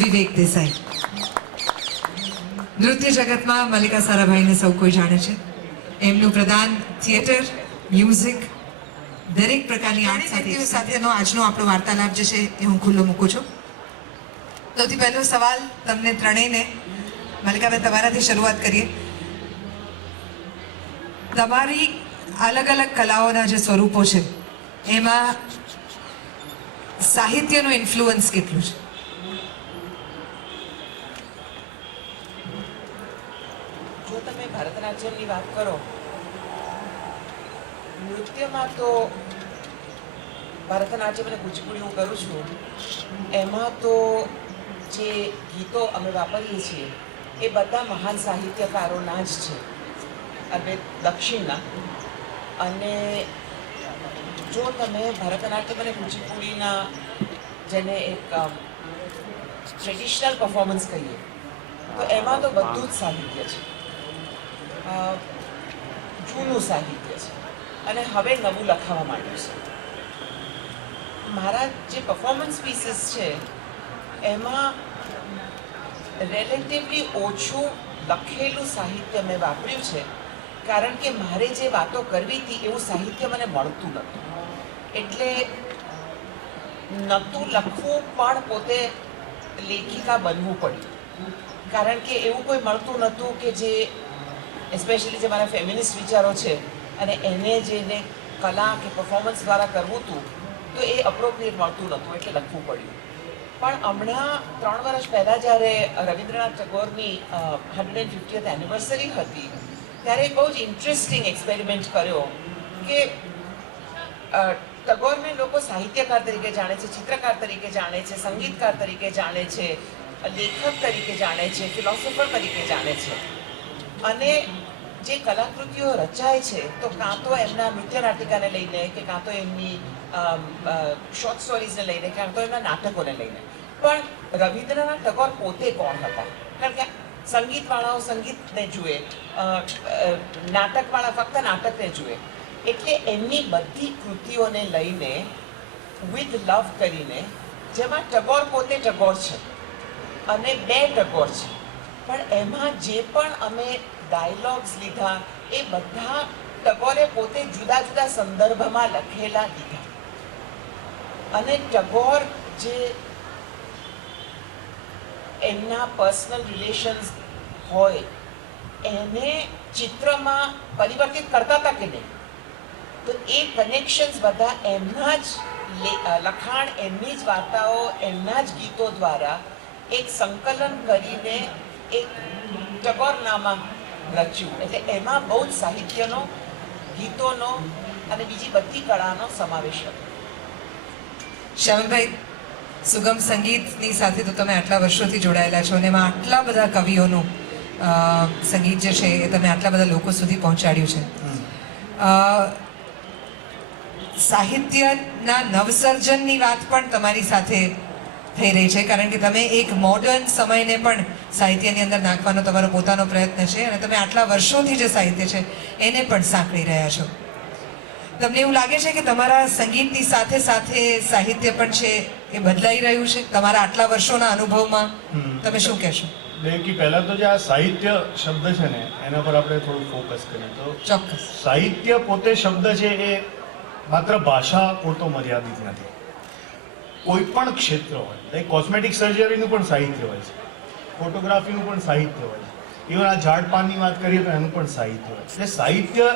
વિવેક દેસાઈ. નૃત્ય જગતમાં મલ્લિકા સારાભાઈને સૌ કોઈ જાણે છે. એમનું પ્રદાન થિયેટર, મ્યુઝિક, દરેક પ્રકારની આર્ટ સાથેનો આજનો આપણો વાર્તાલાપ જે છે એ હું ખુલ્લો મૂકું છું. સૌથી પહેલો સવાલ તમને ત્રણેયને, મલ્લિકાબેન તમારાથી શરૂઆત કરીએ. તમારી અલગ અલગ કલાઓના જે સ્વરૂપો છે એમાં સાહિત્યનું ઇન્ફ્લુઅન્સ કેટલું છે? જો તમે ભરતનાટ્યમની વાત કરો, નૃત્યમાં તો ભરતનાટ્યમ અને કુચીપુડી હું કરું છું, એમાં તો જે ગીતો અમે વાપરીએ છીએ એ બધા મહાન સાહિત્યકારોના જ છે, અને દક્ષિણના. અને જો તમે ભરતનાટ્યમ અને કુચીપુડીના, જેને એક ટ્રેડિશનલ પરફોર્મન્સ કહીએ, તો એમાં તો બધું જ સાહિત્ય છે, જૂનું સાહિત્ય છે, અને હવે નવું લખાવા માંડ્યું છે. મારા જે પરફોર્મન્સ પીસીસ છે એમાં રિલેટિવલી ઓછું લખેલું સાહિત્ય મેં વાપર્યું છે, કારણ કે મારે જે વાતો કરવી હતી એવું સાહિત્ય મને મળતું નહોતું. એટલે નહોતું લખવું, પણ પોતે લેખિકા બનવું પડ્યું, કારણ કે એવું કોઈ મળતું નહોતું કે જે એસ્પેશિયલી જે મારા ફેમિનિસ્ટ વિચારો છે અને એને જેને કલા કે પરફોર્મન્સ દ્વારા કરવું હતું, તો એ અપ્રોપ્રિએટ મળતું નહોતું, એટલે લખવું પડ્યું. પણ હમણાં 3 વર્ષ પહેલાં જ્યારે રવિન્દ્રનાથ ટાગોરની 150th એનિવર્સરી હતી, ત્યારે બહુ જ ઇન્ટરેસ્ટિંગ એક્સપેરિમેન્ટ કર્યો કે ટાગોરને લોકો સાહિત્યકાર તરીકે જાણે છે, ચિત્રકાર તરીકે જાણે છે, સંગીતકાર તરીકે જાણે છે, લેખક તરીકે જાણે છે, ફિલોસોફર તરીકે જાણે છે. અને જે કલાકૃતિઓ રચાય છે, તો કાં તો એમના નૃત્ય નાટિકાને લઈને, કે કાં તો એમની શોર્ટ સ્ટોરીઝને લઈને, કાં તો એમના નાટકોને લઈને. પણ રવિન્દ્રનાથ ટાગોર પોતે કોણ હતા? કારણ કે સંગીતવાળાઓ સંગીતને જુએ, નાટકવાળા ફક્ત નાટકને જુએ. એટલે એમની બધી કૃતિઓને લઈને વિથ લવ કરીને, જેમાં ટાગોર પોતે ટાગોર છે અને 2 ટાગોર છે, પણ એમાં જે પણ અમે ડાયલોગ્સ લીધા એ બધા ટાગોરે પોતે જુદા જુદા સંદર્ભમાં લખેલા લીધા. અને ટાગોર જે એમના પર્સનલ રિલેશન્સ હોય એને ચિત્રમાં પરિવર્તિત કરતા હતા કે નહીં, તો એ કનેક્શન્સ બધા એમના જ લખાણ, એમની જ વાર્તાઓ, એમના જ ગીતો દ્વારા એક સંકલન કરીને એક ટાગોરનામા રચ્યું. એટલે એમાં બહુ જ સાહિત્યનો, ગીતોનો અને બીજી બધી કળાનો સમાવેશ હતો. શ્યામલભાઈ, સુગમ સંગીતની સાથે તો તમે આટલા વર્ષોથી જોડાયેલા છો, અને એમાં આટલા બધા કવિઓનું સંગીત જે છે એ તમે આટલા બધા લોકો સુધી પહોંચાડ્યું છે. સાહિત્યના નવસર્જનની વાત પણ તમારી સાથે થઈ રહી છે, કારણ કે તમે એક મોડર્ન સમયને પણ સાહિત્યની અંદર નાખવાનો તમારો પોતાનો પ્રયત્ન છે, અને તમે આટલા વર્ષોથી જે સાહિત્ય છે એને પણ સાંકળી રહ્યા છો. તમને એવું લાગે છે કે તમારા સંગીતની સાથે સાથે સાહિત્ય પણ છે એ બદલાઈ રહ્યું છે? તમારા આટલા વર્ષોના અનુભવમાં તમે શું કહેશો? કે પહેલા તો જે આ સાહિત્ય શબ્દ છે ને એના પર આપણે થોડું ફોકસ કરીએ તો ચોક્કસ. સાહિત્ય પોતે શબ્દ છે એ માત્ર ભાષા પૂરતો મર્યાદિત નથી. કોઈ પણ ક્ષેત્ર હોય, લાઈક કોસ્મેટિક સર્જરીનું પણ સાહિત્ય હોય છે, ફોટોગ્રાફીનું પણ સાહિત્ય હોય છે, ઇવન આ ઝાડ પાનની વાત કરીએ તો એનું પણ સાહિત્ય હોય. એટલે સાહિત્ય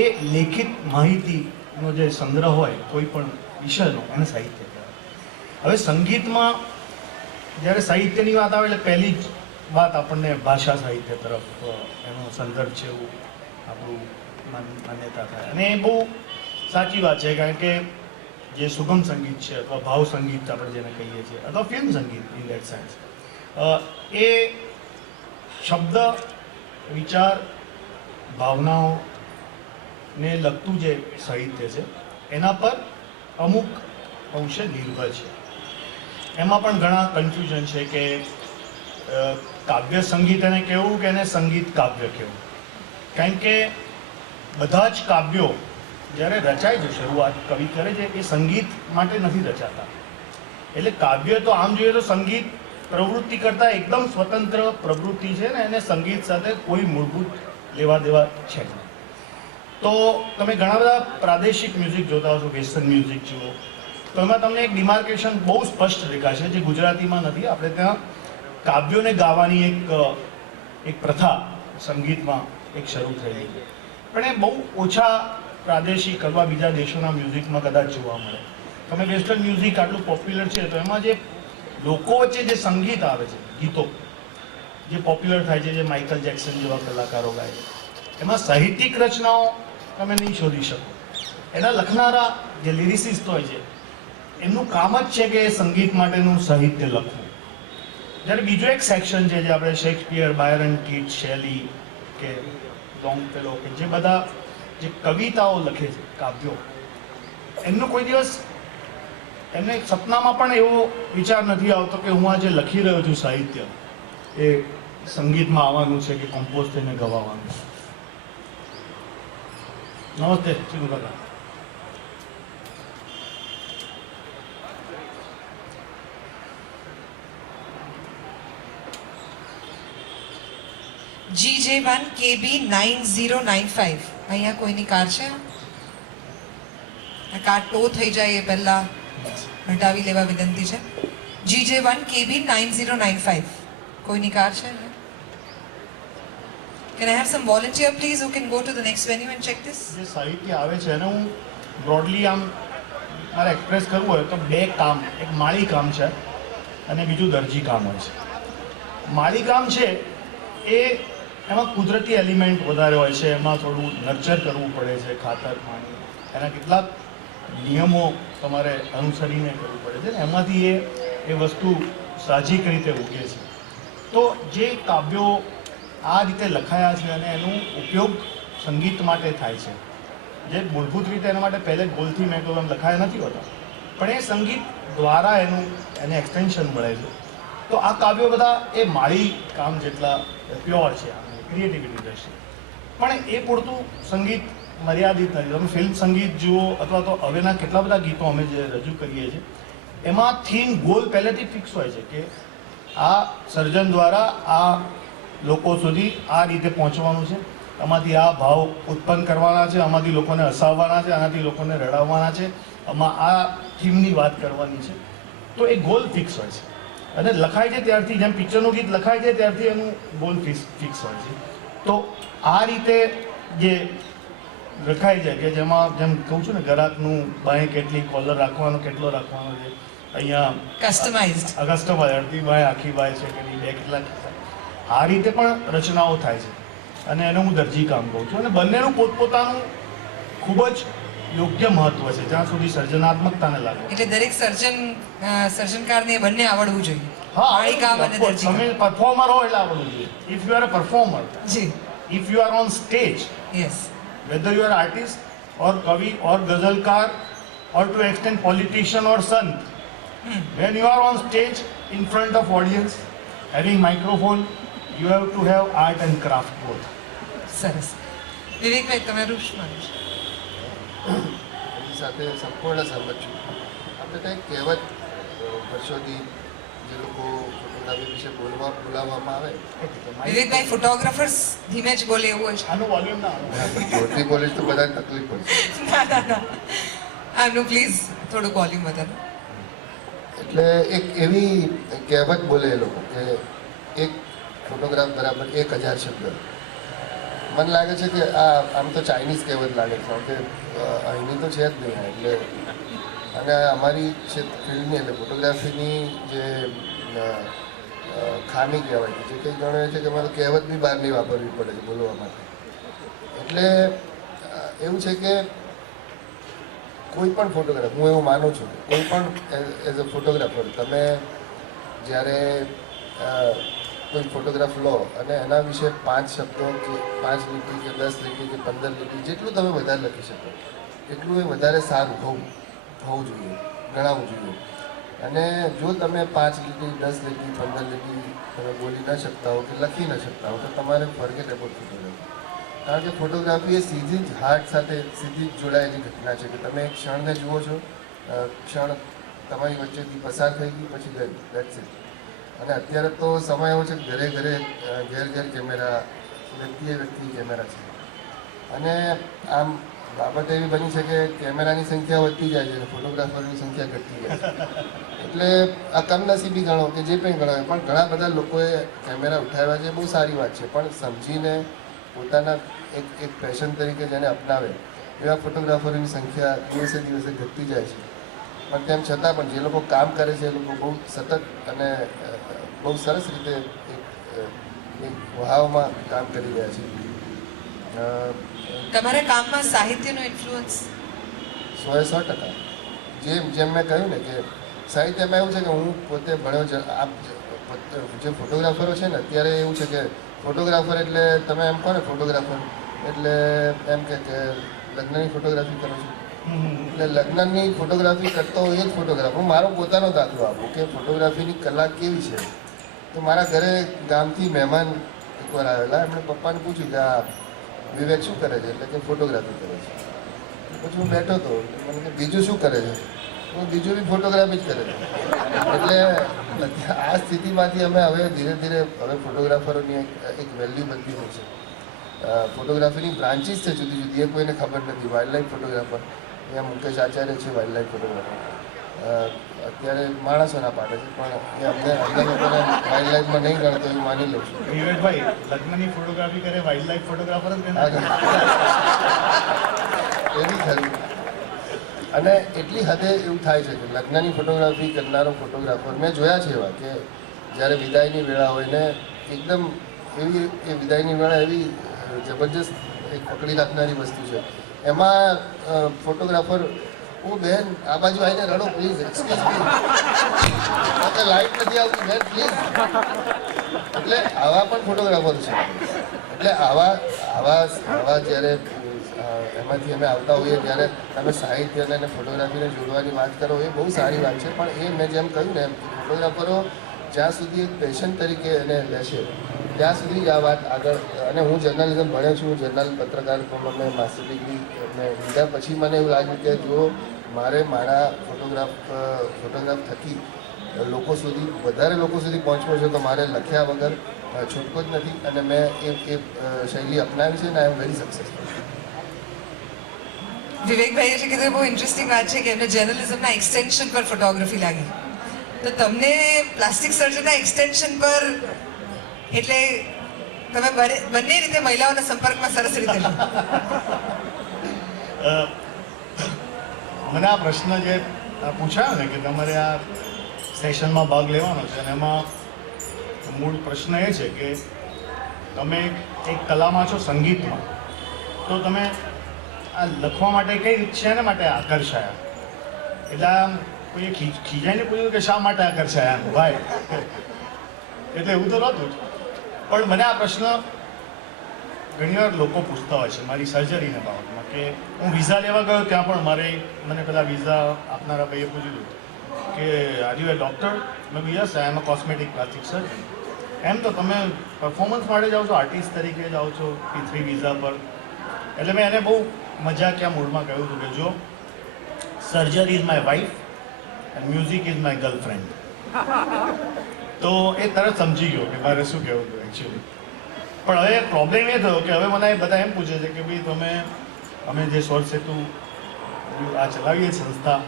એ લેખિત માહિતીનો જે સંગ્રહ હોય કોઈ પણ વિષયનો, એને સાહિત્ય કહેવાય. હવે સંગીતમાં જ્યારે સાહિત્યની વાત આવે એટલે પહેલી જ વાત આપણને ભાષા સાહિત્ય તરફ એનો સંદર્ભ છે એવું આપણું માન્યતા થાય. અને એ બહુ સાચી વાત છે, કારણ કે જે સુગમ સંગીત છે અથવા ભાવ સંગીત આપણે જેને કહીએ છીએ, અથવા ફિલ્મ સંગીત ઇન દેટ સેન્સ, એ શબ્દ, વિચાર, ભાવનાઓને લગતું જે સાહિત્ય છે એના પર અમુક અંશે નિર્ભર છે. એમાં પણ ઘણા કન્ફ્યુઝન છે કે કાવ્ય સંગીત એને કહેવું કે એને સંગીત કાવ્ય કહેવું. કારણ કે બધા જ કાવ્યો જ્યારે રચાય છે, શરૂઆત કવિ કરે છે, એ સંગીત માટે નથી રચાતા. એટલે કાવ્ય તો આમ જોઈએ તો સંગીત પ્રવૃત્તિ કરતાં એકદમ સ્વતંત્ર પ્રવૃત્તિ છે ને એને સંગીત સાથે કોઈ મૂળભૂત લેવા દેવા છે નહીં. તો તમે ઘણા બધા પ્રાદેશિક મ્યુઝિક જોતા હશો, વેસ્ટર્ન મ્યુઝિક જુઓ, તો એમાં તમને એક ડિમાર્કેશન બહુ સ્પષ્ટ દેખાશે જે ગુજરાતીમાં નથી. આપણે ત્યાં કાવ્યોને ગાવાની એક પ્રથા સંગીતમાં એક શરૂ થયેલી છે, પણ એ બહુ ઓછા પ્રાદેશિક અથવા બીજા દેશોના મ્યુઝિકમાં કદાચ જોવા મળે. તમે વેસ્ટર્ન મ્યુઝિક આટલું પોપ્યુલર છે તો એમાં જે લોકો વચ્ચે જે સંગીત આવે છે, ગીતો જે પોપ્યુલર થાય છે, જે માઇકલ જેક્સન જેવા કલાકારો ગાય છે, એમાં સાહિત્યિક રચનાઓ તમે નહીં શોધી શકો. એના લખનારા જે લિરિસિસ્ટ હોય છે એમનું કામ જ છે કે સંગીત માટેનું સાહિત્ય લખવું. જ્યારે બીજો એક સેક્શન છે જે આપણે શેક્સપિયર, બાયરન, કીટ, શેલી કે લોંગફેલો કે જે બધા જે કવિતાઓ લખે છે, કાવ્યો, એમનું કોઈ દિવસ એમને સપનામાં પણ એવો વિચાર નથી આવતો કે હું આ જે લખી રહ્યો છું સાહિત્ય એ સંગીતમાં આવવાનું છે કે કમ્પોઝ થઈને ગવાવાનું છે. નમસ્તે ચિનુ કાકા. GJ1KB9095 અહીંયા કોઈની કાર છે? આ કાર ટો થઈ જાય એ પહેલા હટાવી લેવા વિનંતી છે. GJ1KB9095 કોઈની કાર છે? Can I have some volunteer please who can go to the next venue and check this? જે સાહિત્ય આવે છે એને હું બ્રોડલી આમ મારે એક્સપ્રેસ કરવું હોય તો બે કામ, એક માળી કામ છે અને બીજું દરજી કામ હોય છે. માળી કામ છે એ એમાં કુદરતી એલિમેન્ટ વધારે હોય છે, એમાં થોડું નર્ચર કરવું પડે છે, ખાતર, પાણી, એના કેટલાક નિયમો તમારે અનુસરીને કરવું પડે છે ને એમાંથી એ વસ્તુ સાહજિક રીતે ઉગે છે. તો જે કાવ્યો આ રીતે લખાયા છે અને એનો ઉપયોગ સંગીત માટે થાય છે, જે મૂળભૂત રીતે એના માટે પહેલે ગોલથી મેં કહ્યું એમ લખાયા નથી હોતા, પણ એ સંગીત દ્વારા એને એક્સટેન્શન મળે છે. તો આ કાવ્યો બધા એ માળી કામ જેટલા પ્યોર છે ક્રિએટિવિટી દ્રષ્ટિએ. પણ એ પૂરતું સંગીત મર્યાદિત નથી. તમે ફિલ્મ સંગીત જુઓ અથવા તો હવેના કેટલા બધા ગીતો અમે જે રજૂ કરીએ છીએ એમાં થીમ, ગોલ પહેલેથી ફિક્સ હોય છે કે આ સર્જન દ્વારા આ લોકો સુધી આ રીતે પહોંચવાનું છે, આમાંથી આ ભાવ ઉત્પન્ન કરવાના છે, આમાંથી લોકોને હસાવવાના છે, આનાથી લોકોને રડાવવાના છે, આમાં આ થીમની વાત કરવાની છે. તો એ ગોલ ફિક્સ હોય છે અને લખાય છે ત્યારથી, જેમ પિક્ચરનું ગીત લખાય છે ત્યારથી એનું ગોલ ફિક્સ હોય છે. તો આ રીતે જે લખાય છે કે જેમાં જેમ કહું છું ને ગ્રાહકનું બાય કેટલી કોલર રાખવાનો, કેટલો રાખવાનો છે, અહીંયા કસ્ટમાઇઝડ અડધી બાય આખી બાય છે કે બે કેટલા, આ રીતે પણ રચનાઓ થાય છે અને એને હું દરજી કામ કહું છું. અને બંનેનું પોતપોતાનું ખૂબ જ યોગ્ય મહત્વ છે જ્યાં સુધી સર્જનાત્મકતાને લાગે. એટલે દરેક સર્જનકારને એ બંને આવડવું જોઈએ. હા, માળી કામ અને દરજી કામ. તમે પરફોર્મર હો એટલે આવડવું જોઈએ. If you are a performer, જી, if you are on stage, yes, whether you are artist or kavi or ghazalkar or to extent politician or sant, when you are on stage in front of audience having microphone, you have to have art and craft both. સરસ. વિવેકભાઈ તમારું શું માનવું છે? એની સાથે સંપૂર્ણ સહમત છું. આપણે કંઈક કહેવત વર્ષોથી જે લોકો ફોટોગ્રાફી વિશે બોલાવવામાં આવે, વિવેકભાઈ ફોટોગ્રાફર્સ ધીમે જ બોલે એવું હોય છે. આનું વોલ્યુમ ના જોરથી બોલે તો બધાને તકલીફ પડશે. ના. આનું પ્લીઝ થોડું વોલ્યુમ વધારો. એટલે એક એવી કહેવત બોલે એ લોકો કે એક ફોટોગ્રાફ બરાબર 1000 શબ્દ. મને લાગે છે કે આમ તો ચાઇનીઝ કહેવત લાગે છે, કે અહીંની તો છે જ નહીં. એટલે અને અમારી છે ફિલ્ડની એટલે ફોટોગ્રાફીની જે ખામી કહેવાય છે, જે કંઈ ગણે છે કે મારે કહેવત બી બહાર નહીં વાપરવી પડે છે બોલવા માટે. એટલે એવું છે કે કોઈ પણ ફોટોગ્રાફ, હું એવું માનું છું કે કોઈ પણ એઝ અ ફોટોગ્રાફર તમે જ્યારે કોઈ ફોટોગ્રાફ લો અને એના વિશે 5 શબ્દો કે 5 લીટી કે 10 લીટી કે 15 લીટી જેટલું તમે વધારે લખી શકો એટલું એ વધારે સારું હોવું જોઈએ, ગણાવવું જોઈએ. અને જો તમે 5 લીટી, 10 લીટી, 15 લીટી તમે બોલી ન શકતા હો કે લખી ન શકતા હો તો તમારે ફોરગેટ અબાઉટ ફોટોગ્રાફી. કારણ કે ફોટોગ્રાફી એ સીધી જ હાર્ટ સાથે સીધી જ જોડાયેલી ઘટના છે કે તમે એક ક્ષણને જુઓ છો, ક્ષણ તમારી વચ્ચેથી પસાર થઈ ગઈ પછી ગઈ, દેટ્સ ઇટ. અને અત્યારે તો સમય એવો છે કે ઘરે ઘરે ઘેર ઘેર કેમેરા, વ્યક્તિએ કેમેરા છે. અને આમ બાબત એવી બની છે કે કેમેરાની સંખ્યા વધતી જાય છે અને ફોટોગ્રાફરની સંખ્યા ઘટતી જાય છે. એટલે આ કમનસીબી ગણો કે જે કંઈ ગણાય, પણ ઘણા બધા લોકોએ કેમેરા ઉઠાવ્યા છે, બહુ સારી વાત છે. પણ સમજીને પોતાના એક પેશન તરીકે જેને અપનાવે એવા ફોટોગ્રાફરોની સંખ્યા દિવસે દિવસે ઘટતી જાય છે. પણ તેમ છતાં પણ જે લોકો કામ કરે છે એ લોકો બહુ સતત અને બહુ સરસ રીતે એક વહાવમાં કામ કરી રહ્યા છે. તમારા કામમાં સાહિત્યનો ઇન્ફ્લુઅન્સ 100% જેમ મેં કહ્યું ને કે સાહિત્યમાં એવું છે કે હું પોતે ભણ્યો છે. જે ફોટોગ્રાફરો છે ને અત્યારે એવું છે કે ફોટોગ્રાફર એટલે તમે એમ કહો ને ફોટોગ્રાફર એટલે એમ કે લગ્નની ફોટોગ્રાફી કરો છો, એટલે લગ્નની ફોટોગ્રાફી કરતો હોય એ જ ફોટોગ્રાફર. હું મારો પોતાનો દાખલો આપું કે ફોટોગ્રાફીની કલા કેવી છે. તો મારા ઘરે ગામથી મહેમાન એકવાર આવેલા, એમણે પપ્પાને પૂછ્યું કે આ વિવેક શું કરે છે, એટલે કે ફોટોગ્રાફી કરે છે. પછી હું બેઠો હતો, મને કે બીજું શું કરે છે, હું બીજું બી ફોટોગ્રાફી જ કરે છે. એટલે આ સ્થિતિમાંથી અમે હવે ધીરે ધીરે હવે ફોટોગ્રાફરોની એક વેલ્યુ બનતી હોય છે. ફોટોગ્રાફીની બ્રાન્ચીસ છે જુદી જુદી, એ કોઈને ખબર નથી. વાઇલ્ડ લાઈફ ફોટોગ્રાફર, અહીંયા મુકેશ આચાર્ય છે વાઇલ્ડ લાઈફ ફોટોગ્રાફર. અત્યારે માણસોના પાડે છે, પણ એ અમને લોકોને વાઇલ્ડ લાઈફમાં નહીં ગણતો એવું માની લઉં છું. વિવેકભાઈ લગ્નની ફોટોગ્રાફી કરે, વાઇલ્ડ લાઈફ ફોટોગ્રાફર જ હા, એવી ખરી. અને એટલી હદે એવું થાય છે કે લગ્નની ફોટોગ્રાફી કરનારો ફોટોગ્રાફર મેં જોયા છે એવા કે જ્યારે વિદાયની વેળા હોય ને એકદમ એવી એ વિદાયની વેળા એવી જબરજસ્ત એક પકડી રાખનારી વસ્તુ છે. એમાં ફોટોગ્રાફર ઓ બેન આ બાજુ આવીને રડો પ્લીઝ, એક્સક્યુઝ મી, લાઈટ નથી આવતી બેન પ્લીઝ. એટલે આવા પણ ફોટોગ્રાફર છે. એટલે આવા જ્યારે એમાંથી અમે આવતા હોઈએ ત્યારે તમે સાહિત્યને અને ફોટોગ્રાફીને જોડવાની વાત કરો એ બહુ સારી વાત છે. પણ એ મેં જેમ કહ્યું ને ફોટોગ્રાફરો જ્યાં સુધી એક પેશન તરીકે એને લેશે ત્યાં સુધી જ આ વાત આગળ. અને હું જર્નલિઝમ ભણ્યો છું, જર્નલ પત્રકારમાં મેં માસ્ટર ડિગ્રી મેં લીધા પછી મને એવું લાગ્યું કે જો મારે મારા ફોટોગ્રાફ થકી વધારે લોકો સુધી પહોંચવો છે તો મારે લખ્યા વગર છૂટકો જ નથી. અને મેં એ શૈલી અપનાવી છે ને આઈ એમ વેરી સક્સેસફુલ. વિવેકભાઈએ જે કીધું એ બહુ ઇન્ટરેસ્ટિંગ વાત છે કે એમને જર્નલિઝમના એક્સટેન્શન પર ફોટોગ્રાફી લાગી. તો તમને પ્લાસ્ટિક સર્જનના એક્સટેન્શન પર, એટલે તમે બંને રીતે મહિલાઓના સંપર્કમાં સરસ રીતે છો. મને આ પ્રશ્ન જે પૂછાયો ને કે તમારે આ સેશનમાં ભાગ લેવાનો છે, અને એમાં મૂળ પ્રશ્ન એ છે કે તમે એક કલામાં છો, સંગીતમાં, તો તમે આ લખવા માટે કઈ શેના માટે આકર્ષાયા? એટલે આમ કોઈ ખીજાઈને પૂછ્યું કે શા માટે આકર્ષાયા એમ ભાઈ, એટલે એવું તો નહોતું જ. પણ મને આ પ્રશ્ન ઘણીવાર લોકો પૂછતા હોય છે મારી સર્જરીના બાબતમાં કે હું વિઝા લેવા ગયો ત્યાં પણ મને પેલા વિઝા આપનારા ભાઈએ પૂછ્યું કે આર યુ એ ડૉક્ટર? મેં બી yes I am a cosmetic plastic surgeon. એમ તો તમે પરફોર્મન્સ માટે જાઓ છો, આર્ટિસ્ટ તરીકે જાઓ છો P3 વિઝા પર. એટલે મેં એને બહુ મજાકિયા મૂડમાં કહ્યું હતું કે જો surgery is my wife and music is my girlfriend. તો એ તરત સમજી ગયો કે મારે શું કહેવું હતું એકચ્યુઅલી. પણ હવે પ્રોબ્લેમ એ થયો કે હવે મને બધા એમ પૂછે છે કે ભાઈ અમે જે સ્વર સેતુ આ ચલાવીએ સંસ્થા,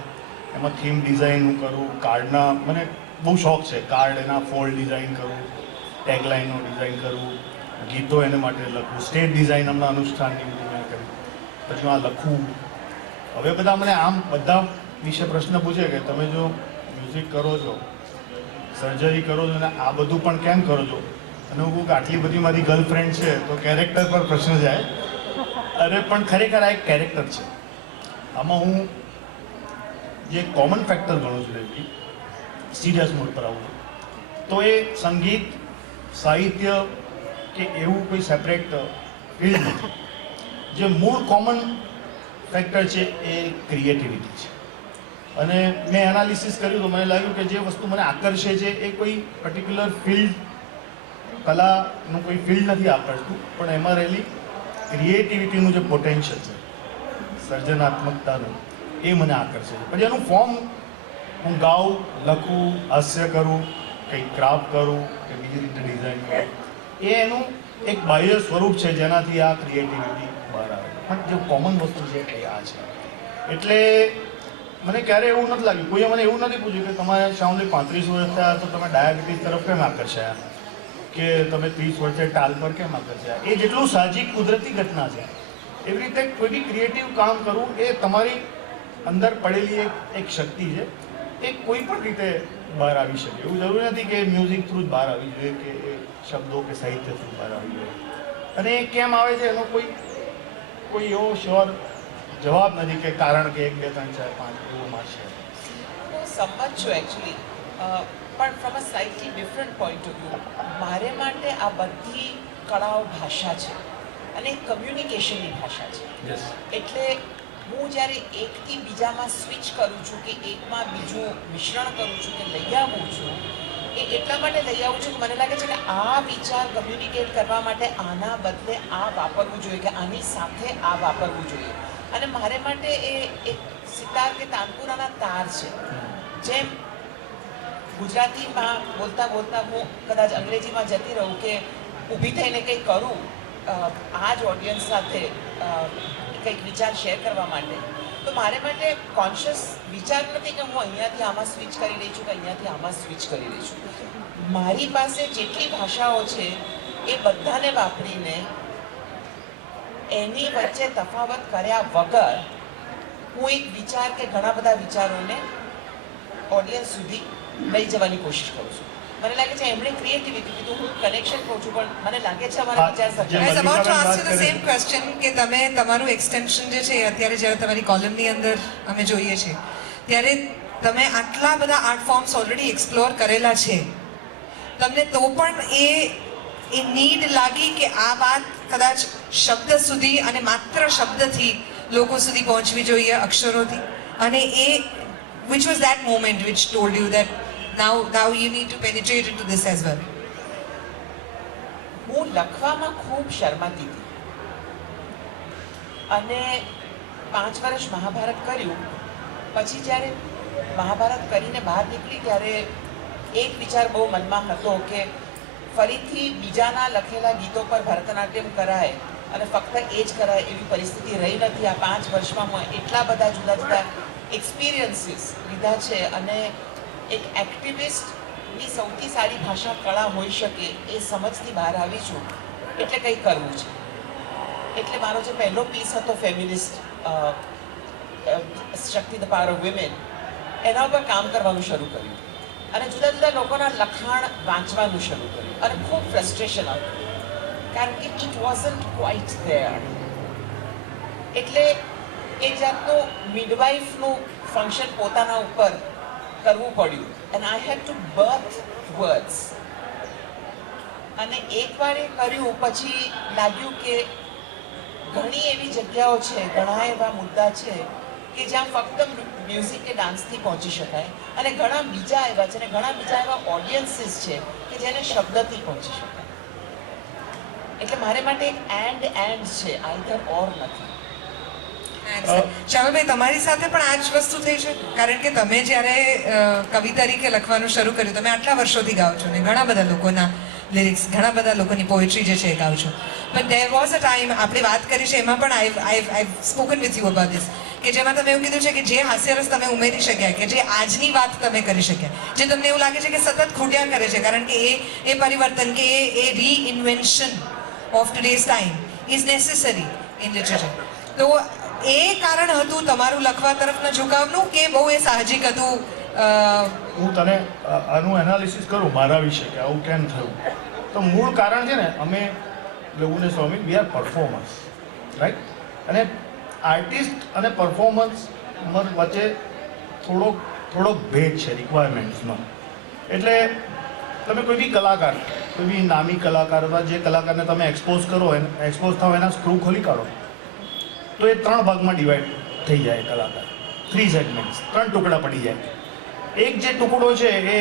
એમાં થીમ ડિઝાઇન હું કરું, કાર્ડના મને બહુ શોખ છે, કાર્ડ એના ફોલ્ડ ડિઝાઇન કરું, ટેગલાઇનનો ડિઝાઇન કરું, ગીતો એને માટે લખું, સ્ટેજ ડિઝાઇન હમણાં અનુષ્ઠાનની મેં કરી, પછી આ લખું. હવે બધા મને આમ બધા વિશે પ્રશ્ન પૂછે કે તમે જો મ્યુઝિક કરો છો, સર્જરી કરો છો, અને આ બધું પણ કેમ કરો છો? અને હું કહું કે આટલી બધી મારી ગર્લફ્રેન્ડ છે તો કેરેક્ટર પર પ્રશ્ન જાય. અરે પણ ખરેખર આ એક કેરેક્ટર છે. આમાં હું જે કોમન ફેક્ટર ગણું છું, એટલે સિરિયસ મોડ પર આવું તો એ સંગીત, સાહિત્ય કે એવું કોઈ સેપરેટ ફિલ્ડ નથી. જે મૂળ કોમન ફેક્ટર છે એ ક્રિએટિવિટી છે. અને મેં એનાલિસિસ કર્યું તો મને લાગ્યું કે જે વસ્તુ મને આકર્ષે છે એ કોઈ પર્ટિક્યુલર ફિલ્ડ, કલાનું કોઈ ફિલ્ડ નથી આકર્ષતું, પણ એમાં રહેલી ક્રિએટિવિટીનું જે પોટેન્શિયલ છે, સર્જનાત્મકતાનું, એ મને આકર્ષે છે. પછી એનું ફોર્મ હું ગાઉં, લખું, હાસ્ય કરું, કંઈક ક્રાફ્ટ કરું કે બીજી રીતે ડિઝાઇન કરું, એ એનું એક બાહ્ય સ્વરૂપ છે જેનાથી આ ક્રિએટિવિટી બહાર આવે. પણ જે કોમન વસ્તુ છે એ આ છે. એટલે મને ક્યારેય એવું નથી લાગ્યું, કોઈએ મને એવું નથી પૂછ્યું કે તમારે શામલી 35 વર્ષ થયા તો તમે ડાયાબિટીસ તરફ કેમ આકર્ષાયા, કે તમે 30 વર્ષે ટાલ પર કેમ આકર્ષાયા. એ જેટલું સાહજિક કુદરતી ઘટના છે એવી રીતે કોઈ બી ક્રિએટિવ કામ કરવું એ તમારી અંદર પડેલી એક શક્તિ છે. એ કોઈ પણ રીતે બહાર આવી શકે. એવું જરૂરી નથી કે મ્યુઝિક થ્રુ જ બહાર આવી જોઈએ કે એ શબ્દો કે સાહિત્ય થ્રુ બહાર આવી જોઈએ. અને એ કેમ આવે છે એનો કોઈ એવો શ્યોર જવાબ નથી કે કારણ કે 1 2 3 4 5 એવું મારશે. હું સંમત છું એકચ્યુઅલી, પણ from a slightly different point of view. મારે માટે આ બધી કળાઓ ભાષા છે અને કમ્યુનિકેશનની ભાષા છે. યસ. એટલે હું જ્યારે એકથી બીજામાં સ્વિચ કરું છું કે એકમાં બીજું મિશ્રણ કરું છું કે લઈ આવું છું, એ એટલા માટે લઈ આવું છું કે મને લાગે છે કે આ વિચાર કમ્યુનિકેટ કરવા માટે આના બદલે આ વાપરવું જોઈએ કે આની સાથે આ વાપરવું જોઈએ. અને મારે માટે એ એક સિતાર કે તાનપુરાના તાર છે. જેમ ગુજરાતીમાં બોલતા બોલતા હું કદાચ અંગ્રેજીમાં જતી રહું કે ઊભી થઈને કંઈક કરું આ જ ઓડિયન્સ સાથે કંઈક વિચાર શેર કરવા માટે, તો મારે માટે કોન્શિયસ વિચાર નથી કે હું અહીંયાથી આમાં સ્વિચ કરી રહી છું કે અહીંયાથી આમાં સ્વિચ કરી રહી છું. મારી પાસે જેટલી ભાષાઓ છે એ બધાને વાપરીને એની વચ્ચે તફાવત કર્યા વગર હું એક વિચાર કે ઘણા બધા વિચારોને ઓડિયન્સ સુધી લઈ જવાની કોશિશ કરું છું. મને લાગે છે એમણે ક્રિએટિવિટી કીધું, હું કનેક્શન કહું છું, પણ મને લાગે છે અમારા વિચાર I was surgeon. about to ask you the same question કે તમે તમારું એક્સટેન્શન જે છે અત્યારે જ્યારે તમારી કોલમની અંદર અમે જોઈએ છીએ ત્યારે તમે આટલા બધા આર્ટ ફોર્મ્સ ઓલરેડી એક્સપ્લોર કરેલા છે, તમને તો પણ એ નીડ લાગી કે આ વાત કદાચ શબ્દ સુધી અને માત્ર શબ્દથી લોકો સુધી પહોંચવી જોઈએ, અક્ષરોથી, અને એ which was that moment which told you that now you need to penetrate into this as well? હું લખવામાં ખૂબ શરમાતી હતી અને 5 વર્ષ મહાભારત કર્યું પછી જ્યારે મહાભારત કરીને બહાર નીકળી ત્યારે એક વિચાર બહુ મનમાં હતો કે ફરીથી બીજાના લખેલા ગીતો પર ભરતનાટ્યમ કરાય અને ફક્ત એ જ કરાય એવી પરિસ્થિતિ રહી નથી. આ 5 વર્ષમાં હું એટલા બધા જુદા જુદા એક્સપિરિયન્સીસ લીધા છે અને એક એક્ટિવિસ્ટની સૌથી સારી ભાષા કળા હોઈ શકે એ સમજથી બહાર આવી છું. એટલે કંઈક કરવું છે. એટલે મારો જે પહેલો પીસ હતો feminist Shakti the power of women, એના ઉપર કામ કરવાનું શરૂ કર્યું અને જુદા જુદા લોકોના લખાણ વાંચવાનું શરૂ કર્યું અને ખૂબ ફ્રસ્ટ્રેશન આવ્યું કારણ કે ઇટ વોઝન્ટ ક્વાઇટ ધેર. એટલે એક જાતનું મિડવાઇફનું ફંક્શન પોતાના ઉપર કરવું પડ્યું and I had to birth words. અને એકવાર એ કર્યું પછી લાગ્યું કે ઘણી એવી જગ્યાઓ છે, ઘણા એવા મુદ્દા છે કે જ્યાં ફક્ત મ્યુઝિક કે ડાન્સથી પહોંચી શકાય અને ઘણા બીજા એવા છે અને ઘણા બીજા એવા ઓડિયન્સીસ છે કે જેને શબ્દથી પહોંચી શકાય. એટલે મારે માટે એક એન્ડ છે, આઈધર ઓર નથી. શ્યામલભાઈ, તમારી સાથે પણ આ જ વસ્તુ થઈ છે? કારણ કે તમે જ્યારે કવિ તરીકે લખવાનું શરૂ કર્યું, તમે આટલા વર્ષોથી ગાઓ છો ને ઘણા બધા લોકોના લિરિક્સ, ઘણા બધા લોકોની પોએટ્રી જે છે એ ગાઓ છો, but there was a time, આપણે વાત કરી છે એમાં પણ I spoken with you about this, કે જેમાં તમે એવું કીધું છે કે જે હાસ્યરસ તમે ઉમેરી શક્યા, કે જે આજની વાત તમે કરી શક્યા, જે તમને એવું લાગે છે કે સતત ખૂટ્યા કરે છે, કારણ કે એ પરિવર્તન કે એ reinvention of today's time is necessary in literature. તો એ કારણ હતું તમારું લખવા તરફના ઝુકાવનું કે બહુ એ સાહજિક હતું? હું તને આનું એનાલિસિસ કરું મારા વિશે કે આવું કેમ થયું, તો મૂળ કારણ છે ને, અમે લઘુને સ્વામી વી આર પરફોર્મન્સ, રાઈટ? અને આર્ટિસ્ટ અને પરફોર્મન્સ વચ્ચે થોડોક ભેદ છે રિક્વાયરમેન્ટ્સમાં. એટલે તમે કોઈ બી કલાકાર, કોઈ બી નામી કલાકાર અથવા જે કલાકારને તમે એક્સપોઝ કરો, એક્સપોઝ થાવ, એના સ્ક્રૂ ખોલી કાઢો તો એ 3 ભાગમાં ડિવાઈડ થઈ જાય કલાકાર. 3 સેગમેન્ટ્સ, 3 ટુકડા પડી જાય. એક જે ટુકડો છે એ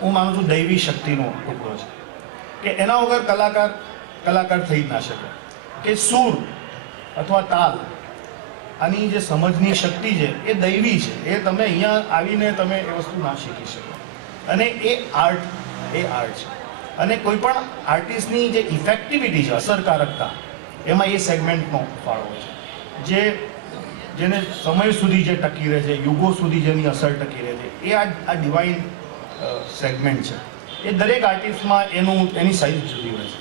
હું માનું છું દૈવી શક્તિનો ટુકડો છે કે એના વગર કલાકાર થઈ જ ના શકે. કે સૂર અથવા તાલ, આની જે સમજની શક્તિ છે એ દૈવી છે, એ તમે અહીંયા આવીને તમે એ વસ્તુ ના શીખી શકો. અને એ આર્ટ એ આર્ટ છે. અને કોઈ પણ આર્ટિસ્ટની જે ઇફેક્ટિવિટી છે, અસરકારકતા, એમાં એ સેગમેન્ટનો ફાળો હોય છે. જેને સમય સુધી જે ટકી રહે છે, યુગો સુધી જેની અસર ટકી રહે છે, એ આ ડિવાઇન સેગમેન્ટ છે. એ દરેક આર્ટિસ્ટમાં એની સાઇઝ જુદી હોય છે.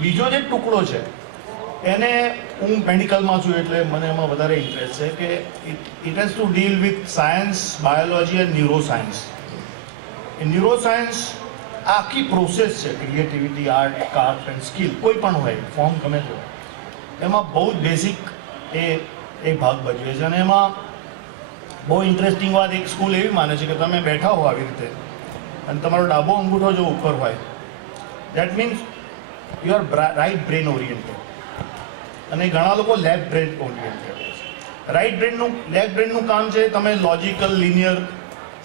બીજો જે ટુકડો છે એને હું મેડિકલમાં છું એટલે મને એમાં વધારે ઇન્ટરેસ્ટ છે કે it has to deal with science, biology and neuroscience. A neuroscience આખી પ્રોસેસ છે, creativity, art, craft and skill, કોઈ પણ હોય, ફોર્મ ગમે તે હોય, એમાં બહુ જ બેઝિક એ ભાગ ભજવે છે. અને એમાં બહુ ઇન્ટરેસ્ટિંગ વાત, એક સ્કૂલ એવી માને છે કે તમે બેઠા હો આવી રીતે અને તમારો ડાબો અંગૂઠો જો ઉપર હોય, that means you are right brain oriented. અને ઘણા લોકો લેફ્ટ બ્રેન ઓરિએન્ટેડ હોય છે. લેફ્ટ બ્રેનનું કામ છે તમે લોજિકલ, લિનિયર,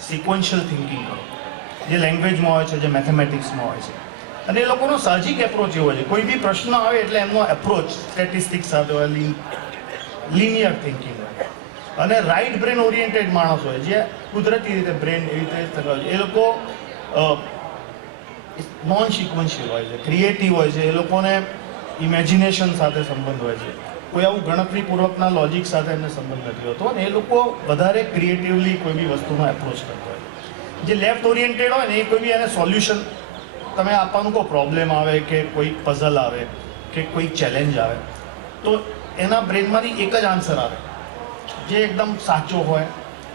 સિક્વન્શિયલ થિંકિંગ કરો, જે લેંગ્વેજમાં હોય છે, જે મેથેમેટિક્સમાં હોય છે. અને એ લોકોનો સાહજિક એપ્રોચ એવો છે, કોઈ બી પ્રશ્ન આવે એટલે એમનો એપ્રોચ સ્ટેટિસ્ટિક્સ સાથે હોય, લિનિયર થિંકિંગ હોય. અને રાઇટ બ્રેન ઓરિએન્ટેડ માણસ હોય, જે કુદરતી રીતે બ્રેન એવી રીતે થતા હોય, એ લોકો નોન સિક્વન્શિયલ હોય છે, ક્રિએટિવ હોય છે, એ લોકોને ઇમેજિનેશન સાથે સંબંધ હોય છે, કોઈ આવું ગણતરીપૂર્વકના લોજિક સાથે એમને સંબંધ નથી હોતો. અને એ લોકો વધારે ક્રિએટિવલી કોઈ બી વસ્તુનો એપ્રોચ કરતો હોય. જે લેફ્ટ ઓરિએન્ટેડ હોય ને, એ કોઈ બી એને સોલ્યુશન તમે આપવાનું કોઈ પ્રોબ્લેમ આવે કે કોઈ પઝલ આવે કે કોઈ ચેલેન્જ આવે, તો એના બ્રેનમાંથી એક જ આન્સર આવે જે એકદમ સાચો હોય.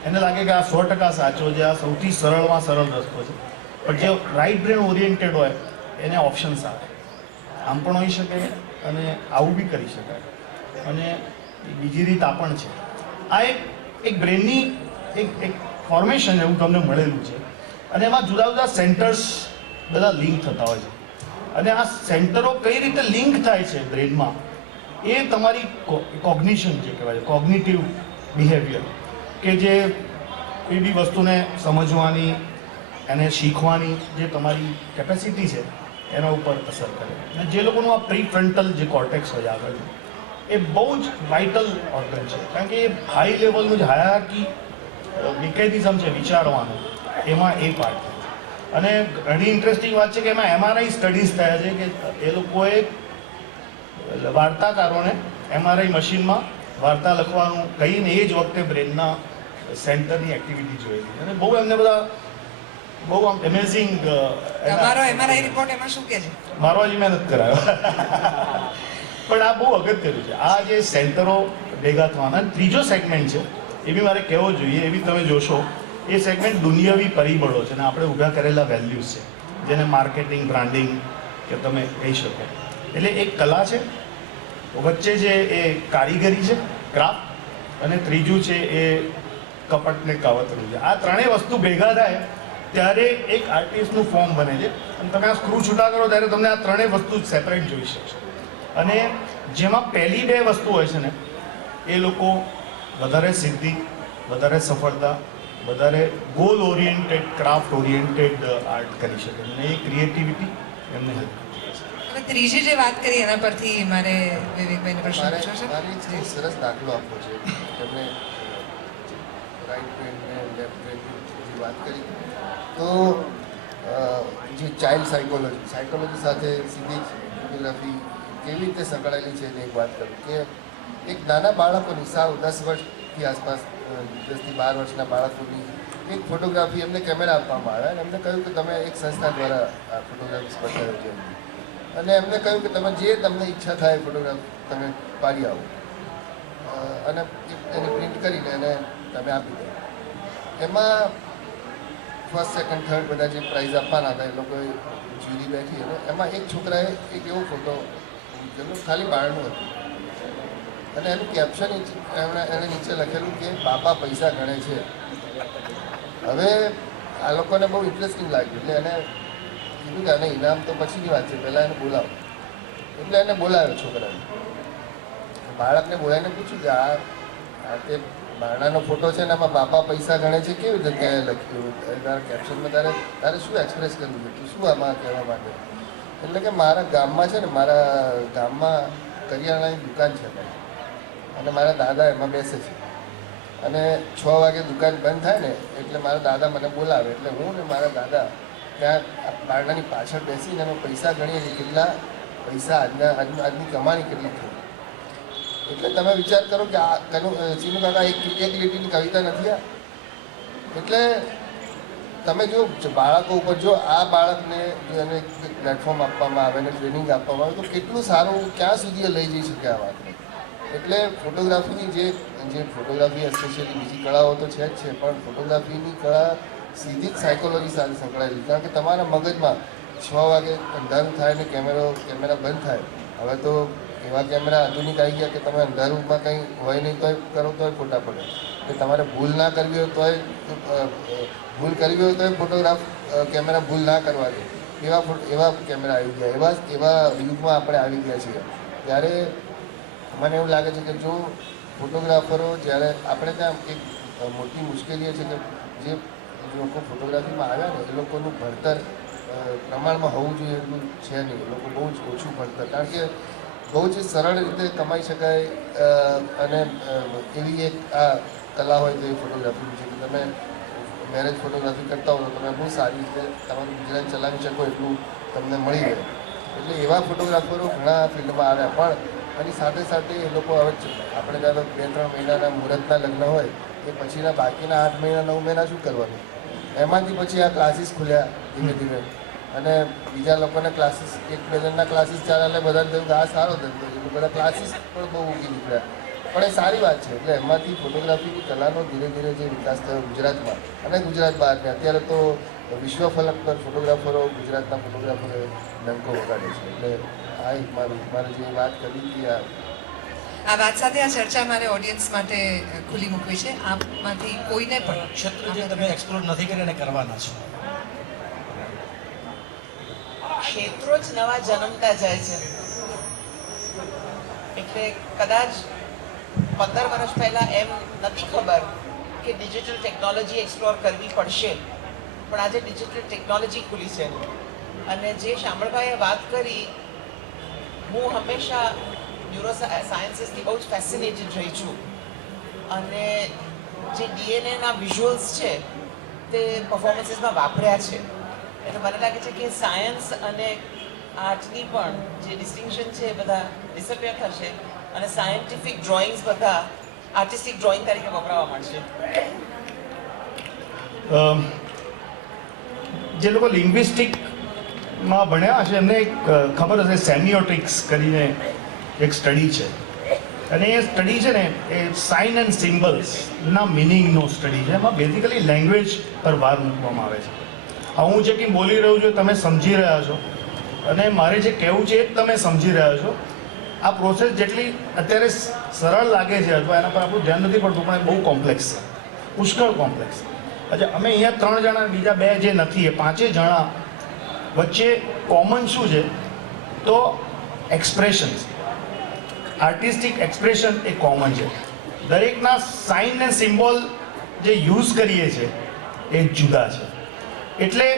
એને લાગે કે આ 100% સાચો છે, આ સૌથી સરળમાં સરળ રસ્તો છે. પણ જે રાઇટ બ્રેન ઓરિએન્ટેડ હોય એને ઓપ્શન્સ આવે, આમ પણ હોઈ શકે અને આવું બી કરી શકાય. અને બીજી રીત આ પણ છે. આ એક બ્રેનની એક ફોર્મેશન એવું તમને મળેલું છે. અને એમાં જુદા જુદા સેન્ટર્સ બધા લિંક થતા હોય છે. અને આ સેન્ટરો કઈ રીતે લિંક થાય છે બ્રેનમાં, એ તમારી કોગ્નિશન જે કહેવાય, કોગ્નિટિવ બિહેવિયર, કે જે કોઈ બી વસ્તુને સમજવાની, એને શીખવાની જે તમારી કેપેસિટી છે એના ઉપર અસર કરે. અને જે લોકોનું આ પ્રી ફ્રન્ટલ જે કોર્ટેક્સ હોય આગળ, એ બહુ જ વાઇટલ ઓર્ગન છે. કારણ કે એ હાઈ લેવલનું જે હાયરાર્કી, મિકેનિઝમ છે વિચારવાનું, એમાં એ પાર્ટ છે. અને ઘણી ઇન્ટરેસ્ટિંગ વાત છે કે એમાં MRI સ્ટડીઝ થયા છે કે એ લોકોએ વાર્તાકારોને MRI મશીનમાં વાર્તા લખવાનું કહીને એ જ વખતે બ્રેનના સેન્ટરની એક્ટિવિટી જોયેલી. અને બહુ એમને બધા બહુ આમ એમેઝિંગ. તમારો MRI રિપોર્ટ એમાં શું કહે છે? મારો હજી મહેનત કરાયો. પણ આ બહુ અગત્યનું છે, આ જે સેન્ટરો ભેગા થવાના. ત્રીજો સેગમેન્ટ છે, એ બી મારે કહેવો જોઈએ, એ બી તમે જોશો, એ સેગમેન્ટ દુનિયાવી પરિબળો છે અને આપણે ઊભા કરેલા વેલ્યુઝ છે, જેને માર્કેટિંગ, બ્રાન્ડિંગ કે તમે કહી શકો. એટલે એક કલા છે, વચ્ચે છે એ કારીગરી છે, ક્રાફ્ટ, અને ત્રીજું છે એ કપટ ને કાવતરું છે. આ ત્રણેય વસ્તુ ભેગા થાય ત્યારે એક આર્ટિસ્ટનું ફોર્મ બને છે. અને તમે આ સ્ક્રૂ છૂટા કરો ત્યારે તમને આ ત્રણેય વસ્તુ સેપરેટ જોઈ શકશો. અને જેમાં પહેલી બે વસ્તુ હોય છે ને, એ લોકો વધારે સિદ્ધિ, વધારે સફળતા, વધારે goal oriented, craft oriented art કરી શકે. અને એ ક્રિએટિવિટી એમને હેલ્પ કરતી હોય છે. હવે ત્રીજી જે વાત કરી એના પરથી મારે વિવેકભાઈને પ્રશ્ન પૂછવો છે. મારે એક સરસ દાખલો આપવો છે. એમને રાઈટ બ્રેન ને લેફ્ટ બ્રેનની વાત કરી તો જે ચાઇલ્ડ સાયકોલોજી સાથે સીધી જ ફોટોગ્રાફી કેવી રીતે સંકળાયેલી છે એની એક વાત કરું કે એક નાના બાળકોની સાવ 10 વર્ષથી આસપાસ, 10 થી 12 વર્ષના બાળકોની એક ફોટોગ્રાફી એમને કેમેરા આપવામાં આવ્યા અને એમને કહ્યું કે તમે એક સંસ્થા દ્વારા આ ફોટોગ્રાફી સ્પર્ધા યોજાઈ. અને એમને કહ્યું કે તમે જે તમને ઈચ્છા થાય ફોટોગ્રાફ તમે પાડી આવો અને એને પ્રિન્ટ કરીને એને તમે આપી દો. એમાં ફર્સ્ટ, સેકન્ડ, થર્ડ બધા જે પ્રાઇઝ આપવાના હતા એ લોકોએ જ્યુરી બેઠી અને એમાં એક છોકરાએ એક એવો ફોટો મૂકેલો, ખાલી બાળનું હતું. અને એનું કેપ્શન એને નીચે લખેલું કે બાપા પૈસા ગણે છે. હવે આ લોકોને બહુ ઇન્ટરેસ્ટિંગ લાગ્યું એટલે એને કીધું કે આને ઇનામ તો પછીની વાત છે, પહેલાં એને બોલાવો. એટલે એને બોલાવ્યો છોકરાને. બાળકને બોલાવીને પૂછ્યું કે આ તે બારણાનો ફોટો છે ને એમાં બાપા પૈસા ગણે છે, કેવી રીતે ત્યાં લખ્યું? તારા કેપ્શનમાં તારે શું એક્સપ્રેસ કરવું છે? તું શું આમાં કહેવા માટે? એટલે કે મારા ગામમાં છે ને, મારા ગામમાં કરિયાણાની દુકાન છે અને મારા દાદા એમાં બેસે છે. અને 6 વાગે દુકાન બંધ થાય ને એટલે મારા દાદા મને બોલાવે એટલે હું ને મારા દાદા ત્યાં બારણાની પાછળ બેસીને અમે પૈસા ગણીએ કે કેટલા પૈસા આજની કમાણી કેટલી થઈ. એટલે તમે વિચાર કરો કે આ ચીનુ કાકા એક લીટીની કવિતા નથી આ. એટલે તમે જો બાળકો ઉપર જો આ બાળકને જો એને પ્લેટફોર્મ આપવામાં આવે અને ટ્રેનિંગ આપવામાં આવે તો કેટલું સારું ક્યાં સુધી લઈ જઈ શકે આ વાતને. એટલે ફોટોગ્રાફીની જે ફોટોગ્રાફી એસ્પેશિયલી બીજી કળાઓ તો છે જ છે, પણ ફોટોગ્રાફીની કળા સીધી જ સાયકોલોજી સાથે સંકળાયેલી. કારણ કે તમારા મગજમાં 6 વાગે અંધારું થાય ને કેમેરા બંધ થાય. હવે તો એવા કેમેરા આધુનિક આવી ગયા કે તમે અંધારુંમાં કંઈ હોય નહીં તોય કરો તોય ફોટા પડે, કે તમારે ભૂલ ના કરવી હોય તોય ભૂલ કરવી હોય તોય ફોટોગ્રાફ કેમેરા ભૂલ ના કરવા દે. એવા કેમેરા આવી ગયા, એવા યુગમાં આપણે આવી ગયા છીએ. ત્યારે મને એવું લાગે છે કે જો ફોટોગ્રાફરો જ્યારે આપણે ત્યાં એક મોટી મુશ્કેલી છે કે જે લોકો ફોટોગ્રાફીમાં આવ્યા ને એ લોકોનું ભણતર પ્રમાણમાં હોવું જોઈએ એટલું છે નહીં. એ લોકો બહુ જ ઓછું ભણતર, કારણ કે બહુ જ સરળ રીતે કમાઈ શકાય અને એવી એક આ કલા હોય તો એ ફોટોગ્રાફીની છે કે તમે મેરેજ ફોટોગ્રાફી કરતા હો તો તમે બહુ સારી રીતે તમારું ગુજરાન ચલાવી શકો એટલું તમને મળી રહે. એટલે એવા ફોટોગ્રાફરો ઘણા ફિલ્ડમાં આવ્યા, પણ એની સાથે સાથે એ લોકો હવે આપણે ત્યાં તો 2-3 મહિનાના મુહૂર્તના લગ્ન હોય એ પછીના બાકીના 8 મહિના 9 મહિના શું કરવાનું. એમાંથી પછી આ ક્લાસીસ ખુલ્યા ધીમે ધીમે, અને બીજા લોકોને ક્લાસીસ 1-2 જણના ક્લાસીસ ચાલે બધાને થયું કે આ સારો ધંધો છે, બધા ક્લાસીસ પણ બહુ ઉગી નીકળ્યા. પણ એ સારી વાત છે. એટલે એમાંથી ફોટોગ્રાફીની કલાનો ધીરે ધીરે જે વિકાસ થયો ગુજરાતમાં અને ગુજરાત બહારને, અત્યારે તો વિશ્વ ફલક પર ફોટોગ્રાફરો ગુજરાતના ફોટોગ્રાફરોએ ડંકો વગાડે છે. એટલે આ એક મારે જે વાત કરી હતી આ વાત સાથે આ ચર્ચા મારે ઓડિયન્સ માટે ખુલ્લી મૂકવી છે. આપમાંથી કોઈને પણ ક્ષેત્ર જે તમે એક્સપ્લોર નથી કરી અને કરવાના છો. ક્ષેત્રો જ નવા જન્મતા જાય છે. એટલે કદાચ 15 વર્ષ પહેલાં એમ નથી ખબર કે ડિજિટલ ટેકનોલોજી એક્સપ્લોર કરવી પડશે, પણ આજે ડિજિટલ ટેકનોલોજી ખુલી છે. અને જે શામળભાઈએ વાત કરી, હું હંમેશા ન્યુરો સાયન્સીસથી બહુ જ ફેસિનેટેડ રહી છું. અને જે ડીએનએના વિઝ્યુઅલ્સ છે તે પરફોર્મન્સીસમાં વાપર્યા છે. એટલે મને લાગે છે કે સાયન્સ અને આર્ટની પણ જે ડિસ્ટિંક્શન છે એ બધા ડિસઅપિયર થશે અને સાયન્ટિફિક ડ્રોઈંગ્સ બધા આર્ટિસ્ટિક ડ્રોઈંગ તરીકે વપરાવા મળશે. જે લોકો લિંગ્વિસ્ટિકમાં ભણ્યા છે એમને એક ખબર હશે, સેમિયોટિક્સ કરીને એક સ્ટડી છે, અને એ સ્ટડી છે ને એ સાઇન એન્ડ સિમ્બલ્સના મિનિંગનો સ્ટડી છે. એમાં બેઝિકલી લેંગ્વેજ પર ભાર મૂકવામાં આવે છે. હું જે કંઈ બોલી રહ્યો છું તમે સમજી રહ્યા છો, અને મારે જે કહેવું છે એ જ તમે સમજી રહ્યા છો. આ પ્રોસેસ જેટલી અત્યારે સરળ લાગે છે અથવા એના પર આપણું ધ્યાન નથી પડતું, પણ એ બહુ કોમ્પ્લેક્સ છે, પુષ્કળ કોમ્પ્લેક્સ. અચ્છા, અમે અહીંયા 3 જણા, બીજા 2 જે નથી એ 5 જણા વચ્ચે કોમન શું છે તો એક્સપ્રેશન્સ, આર્ટિસ્ટિક એક્સપ્રેશન એ કોમન છે. દરેકના સાઇન અને સિમ્બોલ જે યુઝ કરીએ છીએ એ જુદા છે. એટલે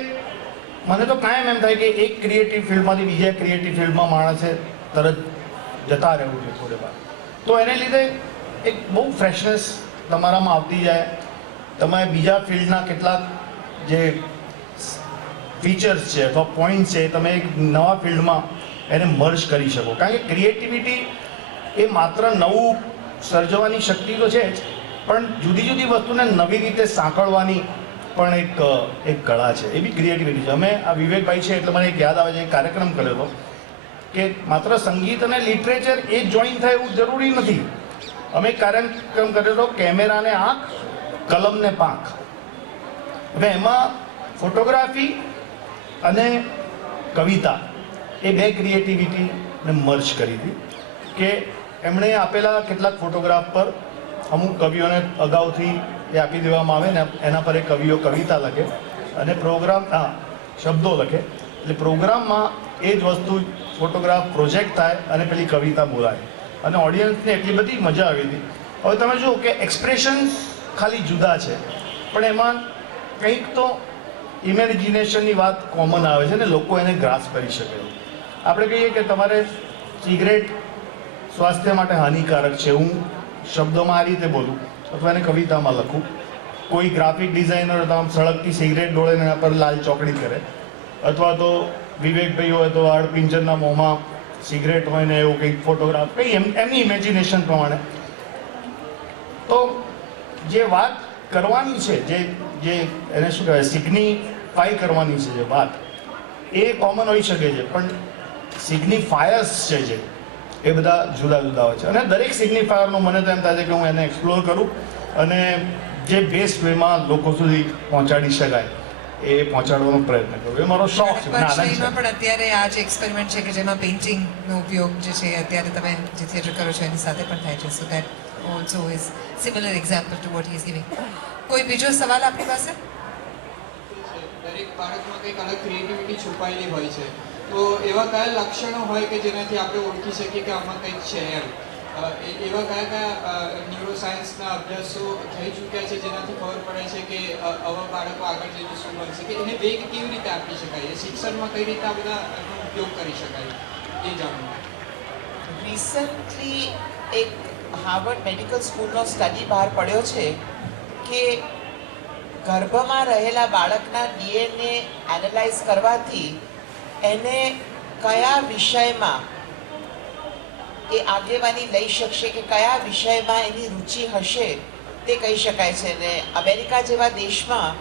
મને તો કાયમ એમ થાય કે એક ક્રિએટિવ ફિલ્ડમાંથી બીજા ક્રિએટિવ ફિલ્ડમાં માણસે તરત જતા રહેવું છે થોડે વાર, તો એને લીધે એક બહુ ફ્રેશનેસ તમારામાં આવતી જાય. તમે બીજા ફિલ્ડના કેટલાક જે ફીચર્સ છે અથવા પોઈન્ટ છે તમે એક નવા ફિલ્ડમાં એને મર્જ કરી શકો. કારણ કે ક્રિએટિવિટી એ માત્ર નવું સર્જવાની શક્તિ તો છે જ, પણ જુદી જુદી વસ્તુને નવી રીતે સાંકળવાની પણ એક કળા છે, એ બી ક્રિએટિવિટી છે. અમે આ વિવેકભાઈ છે એટલે મને એક યાદ આવે છે, એક કાર્યક્રમ કર્યો હતો કે માત્ર સંગીત અને લિટરેચર એ જોઈન થાય એવું જરૂરી નથી. અમે એક કાર્યક્રમ કર્યો હતો કેમેરાને આંખ, કલમને પાંખ. હવે એમાં ફોટોગ્રાફી અને કવિતા એ 2 ક્રિએટિવિટીને મર્જ કરી હતી કે એમણે આપેલા કેટલાક ફોટોગ્રાફ પર અમુક કવિઓને અગાઉથી એ આપી દેવામાં આવે ને એના પર એ કવિઓ કવિતા લખે અને શબ્દો લખે. એટલે પ્રોગ્રામમાં એ જ વસ્તુ ફોટોગ્રાફ પ્રોજેક્ટ થાય અને પેલી કવિતા બોલાય, અને ઓડિયન્સને એટલી બધી મજા આવી હતી. હવે તમે જુઓ કે એક્સપ્રેશન્સ ખાલી જુદા છે, પણ એમાં કંઈક તો ઇમેજિનેશનની વાત કોમન આવે છે ને લોકો એને ગ્રાસ કરી શકે. આપણે કહીએ કે તમારે સિગરેટ સ્વાસ્થ્ય માટે હાનિકારક છે, હું શબ્દોમાં આ રીતે બોલું અથવા એને કવિતામાં લખું. કોઈ ગ્રાફિક ડિઝાઇનર તો આમ સળગતી સિગરેટ ડોળે એના પર લાલ ચોકડી કરે, અથવા તો વિવેકભાઈ હોય તો હાડપિંજરના મોંમાં સિગરેટ હોય ને એવું કંઈક ફોટોગ્રાફ કંઈ એમની ઇમેજિનેશન પ્રમાણે. તો જે વાત કરવાની છે, જે એને શું કહેવાય સિગ્નિફાઈ કરવાની છે જે વાત, એ કોમન હોઈ શકે છે, પણ સિગ્નિફાયર્સ છે જે એ બધા જુદા જુદા હોય છે. અને દરેક સિગ્નિફાયરનું મને તો એમ થાય છે કે હું એને એક્સપ્લોર કરું અને જે બેસ્ટ વેમાં લોકો સુધી પહોંચાડી શકાય એ પહોંચાડવાનો પ્રયત્ન કરું. એ મારો શોખ છે, મને આનંદ છે. પંચમહીમાં પણ અત્યારે આ જ એક્સપેરિમેન્ટ છે કે જેમાં પેઇન્ટિંગનો ઉપયોગ જે છે અત્યારે તમે જે થિયેટર કરો છો એની સાથે પણ થાય છે. So that also is similar example to what he is giving. કોઈ બીજો સવાલ આપણી પાસે? દરેક બાળકમાં કંઈક અલગ ક્રિએટિવિટી છુપાયેલી હોય છે, તો એવા કયા લક્ષણો હોય કે જેનાથી આપણે ઓળખી શકીએ કે આમાં કંઈક છે એમ? એવા કયા કયા ન્યુરોસાયન્સના અભ્યાસો થઈ ચૂક્યા છે જેનાથી ખબર પડે છે કે આવા બાળકો આગળ જઈને શું બનશે, કે એને વેગ કેવી રીતે આપી શકાય, શિક્ષણમાં કઈ રીતે આ બધા ઉપયોગ કરી શકાય એ જાણવું. રિસન્ટલી એક હાર્વર્ડ મેડિકલ સ્કૂલનો સ્ટડી બહાર પડ્યો છે કે ગર્ભમાં રહેલા બાળકના ડીએનએ એનાલાઇઝ કરવાથી એને કયા વિષયમાં એ આગેવાની લઈ શકશે, કે કયા વિષયમાં એની રુચિ હશે તે કહી શકાય છે. ને અમેરિકા જેવા દેશમાં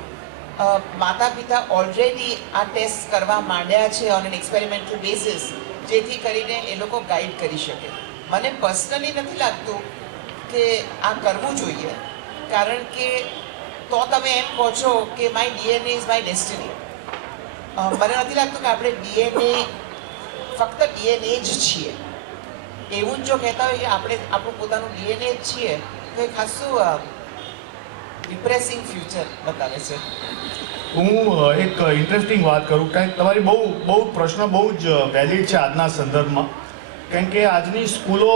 માતા પિતા ઓલરેડી આ ટેસ્ટ કરવા માંડ્યા છે ઓન એન એક્સપેરિમેન્ટલ બેસિસ, જેથી કરીને એ લોકો ગાઈડ કરી શકે. મને પર્સનલી નથી લાગતું કે આ કરવું જોઈએ, કારણ કે તો તમે એમ કહો છો કે my DNA is my destiny. મને નથી લાગતું કે આપણે ડીએનએ ફક્ત ડીએનએ જ છીએ એવું જ જો કહેતા હોય કે આપણે આપણું પોતાનું ડીએનએ જ છીએ તો એ ખાસું ડિપ્રેસિંગ ફ્યુચર બતાવે છે. હું એક ઇન્ટરેસ્ટિંગ વાત કરું, કારણ કે તમારી બહુ પ્રશ્ન બહુ જ વેલિડ છે આજના સંદર્ભમાં. કારણ કે આજની સ્કૂલો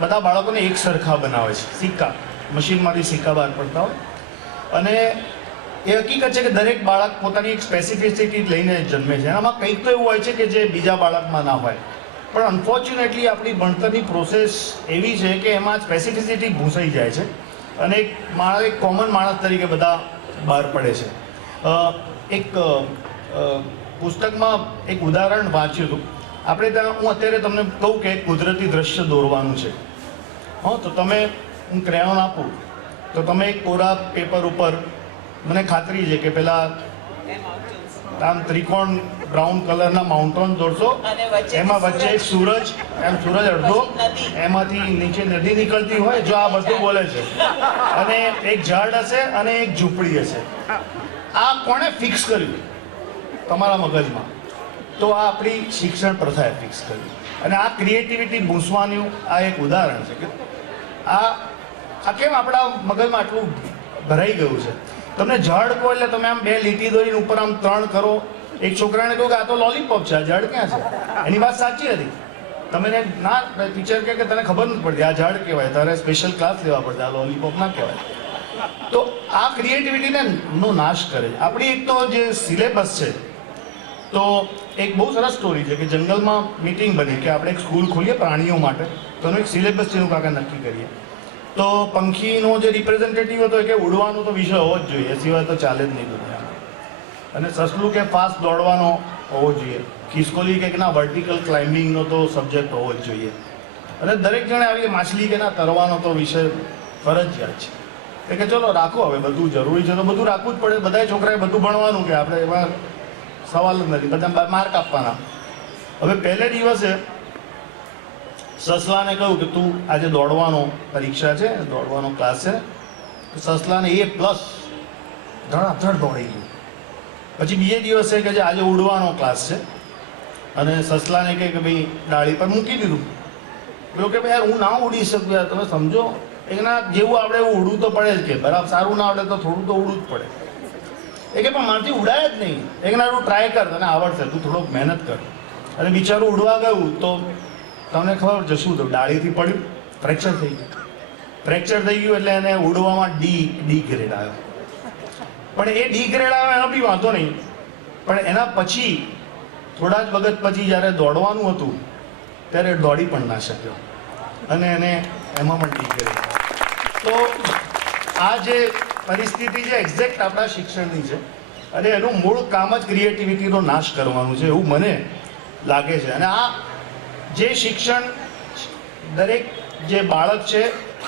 બધા બાળકોને એક સરખા બનાવે છે, સિક્કા મશીનમાંથી સિક્કા બહાર પડતા હોય. અને એ હકીકત છે કે દરેક બાળક પોતાની એક સ્પેસિફિસિટી લઈને જન્મે છે. એનામાં કંઈક તો એવું હોય છે કે જે બીજા બાળકમાં ના હોય. પણ અનફોર્ચ્યુનેટલી આપણી ભણતરની પ્રોસેસ એવી છે કે એમાં સ્પેસિફિસિટી ભૂંસાઈ જાય છે અને એક કોમન માણસ તરીકે બધા બહાર પડે છે. એક પુસ્તકમાં એક ઉદાહરણ વાંચ્યું હતું આપણે ત્યાં. હું અત્યારે તમને કહું કે કુદરતી દ્રશ્ય દોરવાનું છે, હા, તો હું ક્રેયોન આપું તો તમે એક કોરા પેપર ઉપર મને ખાતરી છે કે પેલા આમ ત્રિકોણ બ્રાઉન કલરના માઉન્ટેન દોરશો, એમાં વચ્ચે એક સૂરજ, એમ સૂરજ અડધો, એમાંથી નીચે નદી નીકળતી હોય, જો આ બધું બોલે છે, અને એક ઝાડ હશે અને એક ઝૂંપડી હશે. આ કોણે ફિક્સ કર્યું? તમારા મગજમાં. તો આ આપણી શિક્ષણ પ્રથાએ ફિક્સ કર્યું. અને આ ક્રિએટિવિટી ભૂંસવાનું આ એક ઉદાહરણ છે કે આ કેમ આપણા મગજમાં આટલું ભરાઈ ગયું છે. તમને ઝાડ કહો એટલે તમે આમ બે લીટી દોરીને ઉપર આમ 3 કરો. એક છોકરાને કહ્યું કે આ તો લોલીપોપ છે, આ ઝાડ ક્યાં છે? એની વાત સાચી હતી. તમે ના, ટીચર કહે કે તને ખબર નથી પડતી આ ઝાડ કહેવાય, તારે સ્પેશિયલ ક્લાસ લેવા પડશે, આ લોલીપોપ ના કહેવાય. તો આ ક્રિએટિવિટીને નો નાશ કરે છે. આપણી એક તો જે સિલેબસ છે, તો એક બહુ સરસ સ્ટોરી છે કે જંગલમાં મીટિંગ બની કે આપણે એક સ્કૂલ ખોલીએ પ્રાણીઓ માટે, તો એનું એક સિલેબસ છે એનું કાકા નક્કી કરીએ. તો પંખીનો જે રિપ્રેઝેન્ટેટિવ હતો કે ઉડવાનો તો વિષય હોવો જ જોઈએ, એ સિવાય તો ચાલે જ નહીં દુનિયામાં. અને સસલું કે ફાસ્ટ દોડવાનો હોવો જોઈએ. ખિસકોલી કે ના વર્ટિકલ ક્લાઇમ્બિંગનો તો સબ્જેક્ટ હોવો જ જોઈએ. અને દરેક જણે આવી માછલી કે ના તરવાનો તો વિષય ફરજિયાત છે. એટલે કે ચલો રાખો, હવે બધું જરૂરી છે તો બધું રાખવું જ પડે. બધા છોકરાએ બધું ભણવાનું, કે આપણે એમાં સવાલ જ નથી, બધા માર્ક આપવાના. હવે પહેલે દિવસે સસલાને કહ્યું કે તું આજે દોડવાનો પરીક્ષા છે, દોડવાનો ક્લાસ છે. તો સસલાને A+ ધડાધડ દોડી ગયું. પછી બીજે દિવસે કે આજે ઉડવાનો ક્લાસ છે, અને સસલાને કહે કે ભાઈ ડાળી પર મૂકી દીધું. પેલો કે ભાઈ યાર હું ના ઉડી શકું યાર, તમે સમજો. એના જેવું આવડે એવું ઉડવું તો પડે જ, કે બરાબર સારું ના આવડે તો થોડું તો ઉડવું જ પડે. એ કે પણ મારાથી ઉડાય જ નહીં. એક ના તું ટ્રાય કર, તને આવડશે, તું થોડોક મહેનત કર. અને બિચારું ઉડવા ગયું તો તમને ખબર છે શું થયું? ડાળીથી પડ્યું, ફ્રેક્ચર થઈ ગયું. ફ્રેક્ચર થઈ ગયું એટલે એને ઉડવામાં ડી ગ્રેડ આવ્યો. પણ એ ડી ગ્રેડ આવ્યો એનો બી વાંધો નહીં, પણ એના પછી થોડા જ વખત પછી જ્યારે દોડવાનું હતું ત્યારે દોડી પણ ના શક્યો, અને એને એમાં પણ ડી ગ્રેડ આવ્યો. તો આ જે પરિસ્થિતિ છે એક્ઝેક્ટ આપણા શિક્ષણની છે. અને એનું મૂળ કામ જ ક્રિએટિવિટીનો નાશ કરવાનું છે એવું મને લાગે છે. અને આ જે શિક્ષણ દરેક જે બાળક છે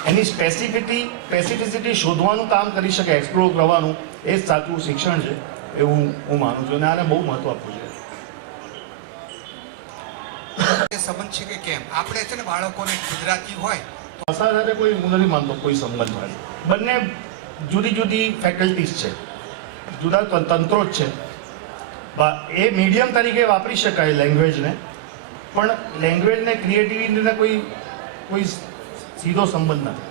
એની સ્પેસિફિસિટી શોધવાનું કામ કરી શકે, એક્સપ્લોર કરવાનું, એ જ સાચું શિક્ષણ છે એવું હું માનું છું. અને આને બહુ મહત્વ આપવું જોઈએ. સંબંધ છે કે કેમ આપણે છે ને બાળકોને ગુજરાતી હોય ભાષા સાથે કોઈ હું નથી માનતો કોઈ સંબંધ હોય. બંને જુદી જુદી ફેકલ્ટીઝ છે, જુદા તંત્રો જ છે. એ મીડિયમ તરીકે વાપરી શકાય લેંગ્વેજને, પણ લેંગ્વેજને ક્રિએટિવિટીને કોઈ સીધો સંબંધ નથી.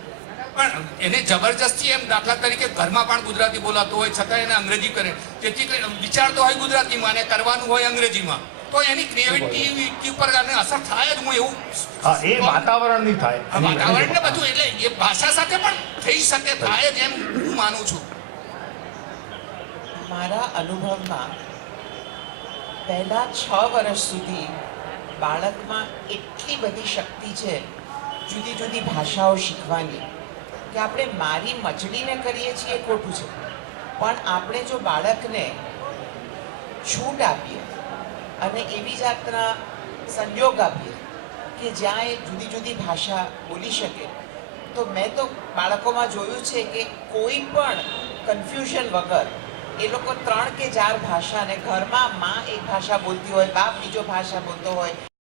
પણ એને જબરજસ્તી એમ દાખલા તરીકે ઘરમાં પણ ગુજરાતી બોલાતું હોય છતાં એને અંગ્રેજી કરે, જેથી કરીને વિચારતો હોય ગુજરાતીમાં અને કરવાનું હોય અંગ્રેજીમાં, તો એની ક્રિએટિવિટી ઉપર અસર થાય જ. હું એવું હા, એ વાતાવરણની થાય, વાતાવરણ ને બધું, એટલે એ ભાષા સાથે પણ થઈ શકે, થાય જ એમ હું માનું છું. મારા અનુભવમાં પહેલા 6 વર્ષ સુધી બાળકમાં એટલી બધી શક્તિ છે જુદી જુદી ભાષાઓ શીખવાની કે આપણે મારી મચડીને કરીએ છીએ ખોટું છે, પણ આપણે જો બાળકને છૂટ આપીએ અને એવી જાતના સંયોગ આપીએ કે જ્યાં એ જુદી જુદી ભાષા બોલી શકે, તો મેં તો બાળકોમાં જોયું છે કે કોઈ પણ કન્ફ્યુઝન વગર એ લોકો 3 કે 4 ભાષા, અને ઘરમાં માં એક ભાષા બોલતી હોય, બાપ બીજો ભાષા બોલતો હોય,